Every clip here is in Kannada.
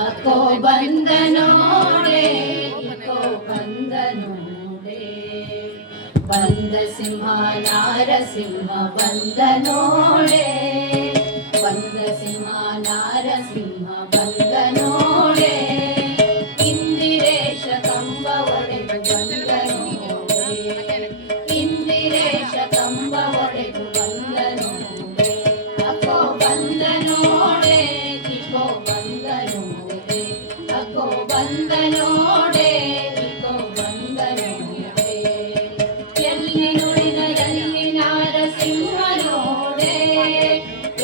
ಅಕೋ ಬಂದ ನೋಡೆ ಇಕೋ ಬಂದ ನೋಡೆ ಬಂದ ಸಿಂಹ ನಾರಸಿಂಹ ಬಂದ ನೋಡೆ ಬಂದ ಸಿಂಹ ನಾರಸಿಂಹ ಬಂದ ನೋಡೆ ಇಂದಿರೇಶ ಕಂಬ ಒಡೆದು ಬಂದ ನೋಡೆ ಇಂದಿರೇಶ ಕಂಬ ಒಡೆದು ಬಂದ ನೋಡೆ ಅಕೋ ಬಂದ ನೋಡೆ ಇಕೋ ಬಂದ ನೋಡೆ ಅಕೋ ಬಂದ ನೋಡೆ ಇಕೋ ಬಂದ ನೋಡೆ ಎಲ್ಲಿ ನುಡಿದ ಎಲ್ಲಿ ನಾರಸಿಂಹ ನೋಡೆ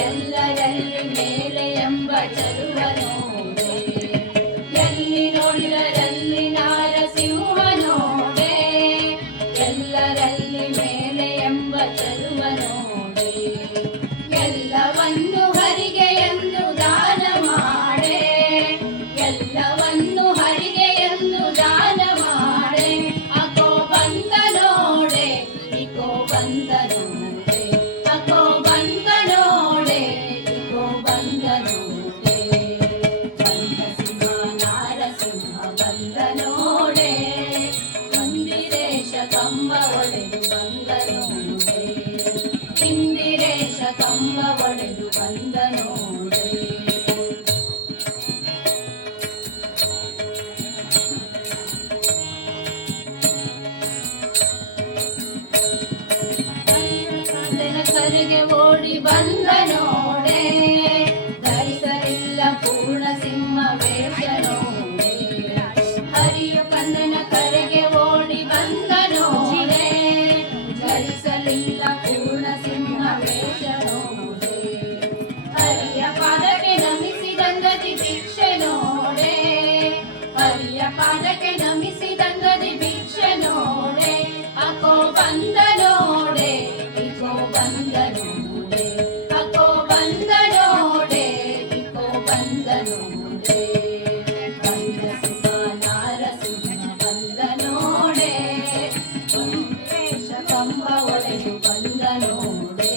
ಎಲ್ಲರಲ್ಲಿ ಮೇಲೆ ಎಂಬ ಚಲುವ ನೋಡೆ ಎಲ್ಲಿ ನೋಡಿದರಲ್ಲಿ ನಾರಸಿಂಹ ನೋಡೆ ಎಲ್ಲರಲ್ಲಿ ಮೇಲೆ ಎಂಬ ಚಲುವ ನೋಡೆ ಎಲ್ಲವನ್ನು ಹರಿಗೆ ಎಂದು ದಾನ ಮಾಡೆ ಎಲ್ಲವನ್ನು ಹರಿಗೆ ಎಂದು ದಾನ ಮಾಡೆ ಅಕೋ ಬಂದ ನೋಡೆ ಇಕೋ ಬಂದ ನೋಡೆ ಅಕೋ ಬಂದ ನೋಡೆ ಇಕೋ ಬಂದ ನೋಡೆ ಬಂದ ಸಿಂಹ ನಾರಸಿಂಹ ಬಂದ ನೋಡೆ ಇಂದಿರೇಶ ಕಂಬ ಒಡೆದು ಬಂದ ನೋಡೆ ಇಂದಿರೇಶ ಕಂಬ ಒಡೆದು ಬಂದ ನೋಡೆ ಕರೆಗೆ ಓಡಿ ಬಂದ ನೋಡೆ ಧರಿಸಲಿಲ್ಲ ಪೂರ್ಣ ಸಿಂಹ ವೇಷ ನೋಡೆ ಹರಿಯ ಕಂದನ ಕರೆಗೆ ಓಡಿ ಬಂದ ನೋಡೆ ಧರಿಸಲಿಲ್ಲ ಪೂರ್ಣ ಸಿಂಹ ವೇಷ ನೋಡೆ ಹರಿಯ ಪಾದಕ್ಕೆ ನಮಿಸಿದಂಗದಿ ಭಿಕ್ಷೆ ನೋಡೆ ಹರಿಯ ಪಾದಕ್ಕೆ ನಮಿಸಿದಂಗದಿ ಭಿಕ್ಷೆ ನೋಡೆ ಅಕೋ ಬಂದ ನೋಡೆ ಇಕೋ ಬಂದ ನೋಡೆ ಅಕೋ ಬಂದ ನೋಡೆ ಇಕೋ ಬಂದ ನೋಡೆ ಬಂದ ಸಿಂಹ ನಾರಸಿಂಹ ಬಂದ ನೋಡೆ ಇಂದಿರೇಶ ಕಂಬ ಒಡೆದು ಬಂದ ನೋಡೆ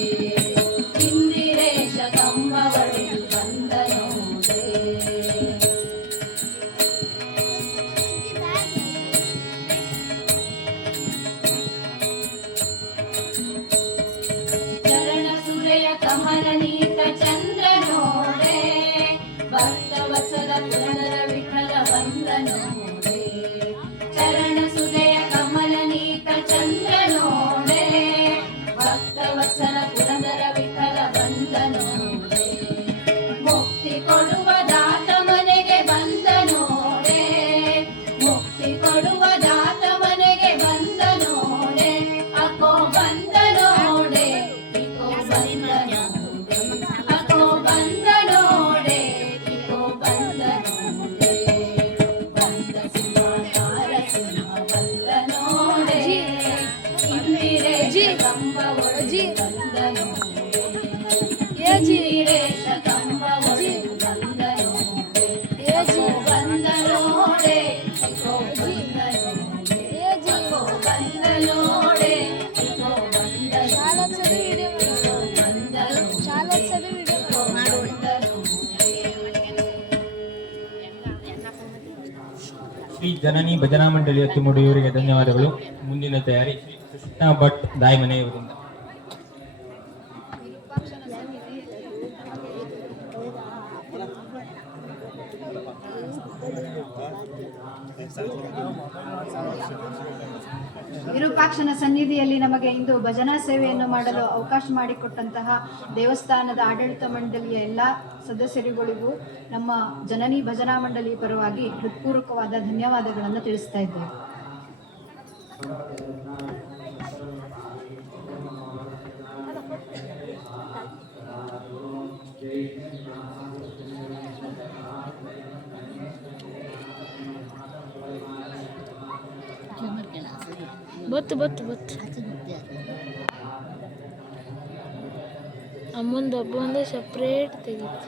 ಇಂದಿರೇಶ ಕಂಬ ಒಡೆದು ಬಂದ ನೋಡೆ ಚರಣ ಸುರೆಯ ಕಮಲ ನೀತ ಚಂದ್ರ ನೋಡೆ ಭಕ್ತವತ್ಸಲ ಪುರಂದರ ವಿಠಲ ಬಂದ ನೋಡೆ ಚರಣ ಸುರೆಯ ಕಮಲ ನೀತ ಚಂದ್ರ ನೋಡೆ ಭಕ್ತವತ್ಸಲ ಪುರಂದರ ವಿಠಲ ಬಂದ ನೋಡೆ ಮುಕ್ತಿ ಕೊಡುವ ದಾತ ಮನೆಗೆ ಬಂದ ನೋಡೆ ಮುಕ್ತಿ ಕೊಡುವ ದಾತ ಮನೆಗೆ ಬಂದ ನೋಡೆ ಅಕೋ ಬಂದ ನೋಡೆ ಇಕೋ ಬಂದ ನೋಡೆ ಅಕೋ ಬಂದ ನೋಡೆ ಇಕೋ ಬಂದ ನೋಡೆ ಬಂದ ಸಿಂಹ ನಾರಸಿಂಹ ಬಂದ ನೋಡೆ ಇಂದಿರೇಶ ಕಂಬ ಒಡೆದು ಬಂದ ನೋಡೆ ಇಂದಿರೇಶ ಕಂಬ ಒಡೆದು ಬಂದ ನೋಡೆ ಅಕೋ ಬಂದ ನೋಡೆ ಇಕೋ ಬಂದ ನೋಡೆ ಅಕೋ ಬಂದ ನೋಡೆ ಇಕೋ ಬಂದ ನೋಡೆ ಇಕೋ ಬಂದ ನೋಡೆ ಇಕೋ ಬಂದ ನೋಡೆ ಶ್ರೀ ಜನನಿ ಭಜನಾ ಮಂಡಳಿಯ ತಿಮ್ಮಡಿಯವರಿಗೆ ಧನ್ಯವಾದಗಳು. ಮುಂದಿನ ತಯಾರಿ ಶ್ರೀ ಕೃಷ್ಣ ಭಟ್ ದಾಯಮನೆಯವರಿಂದ. ವಿರೂಪಾಕ್ಷನ ಸನ್ನಿಧಿಯಲ್ಲಿ ನಮಗೆ ಇಂದು ಭಜನಾ ಸೇವೆಯನ್ನು ಮಾಡಲು ಅವಕಾಶ ಮಾಡಿಕೊಟ್ಟಂತಹ ದೇವಸ್ಥಾನದ ಆಡಳಿತ ಮಂಡಳಿಯ ಎಲ್ಲ ಸದಸ್ಯರುಗಳಿಗೂ ನಮ್ಮ ಜನನಿ ಭಜನಾ ಮಂಡಳಿ ಪರವಾಗಿ ಹೃತ್ಪೂರ್ವಕವಾದ ಧನ್ಯವಾದಗಳನ್ನು ತಿಳಿಸ್ತಾ ಇದ್ದೇವೆ. ಬತ್ತು ಅಮ್ಮಂದು ಹಬ್ಬ ಒಂದೇ ಸಪ್ರೇಟ್ ತೆಗಿತ್ತು.